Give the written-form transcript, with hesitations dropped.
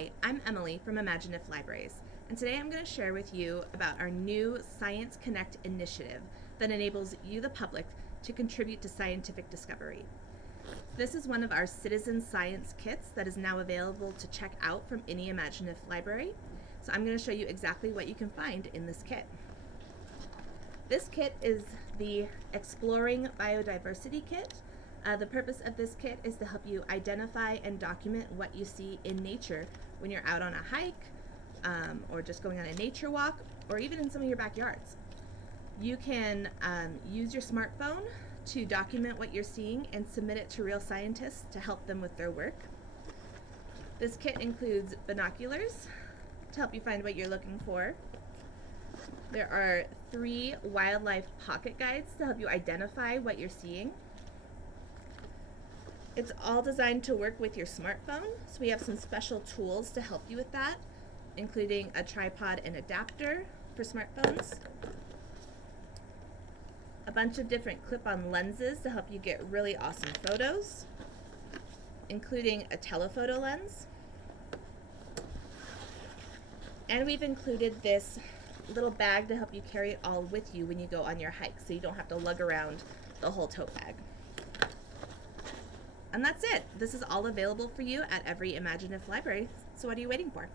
Hi, I'm Emily from ImagineIF Libraries, and today I'm going to share with you about our new Science Connect initiative that enables you, the public, to contribute to scientific discovery. This is one of our citizen science kits that is now available to check out from any ImagineIF library. So I'm going to show you exactly what you can find in this kit. This kit is the Exploring Biodiversity Kit. The purpose of this kit is to help you identify and document what you see in nature when you're out on a hike, or just going on a nature walk, or even in some of your backyards. You can use your smartphone to document what you're seeing and submit it to real scientists to help them with their work. This kit includes binoculars to help you find what you're looking for. There are 3 wildlife pocket guides to help you identify what you're seeing. It's all designed to work with your smartphone, so we have some special tools to help you with that, including a tripod and adapter for smartphones, a bunch of different clip-on lenses to help you get really awesome photos, including a telephoto lens, and we've included this little bag to help you carry it all with you when you go on your hike, so you don't have to lug around the whole tote bag. And that's it. This is all available for you at every ImagineIF library, so what are you waiting for?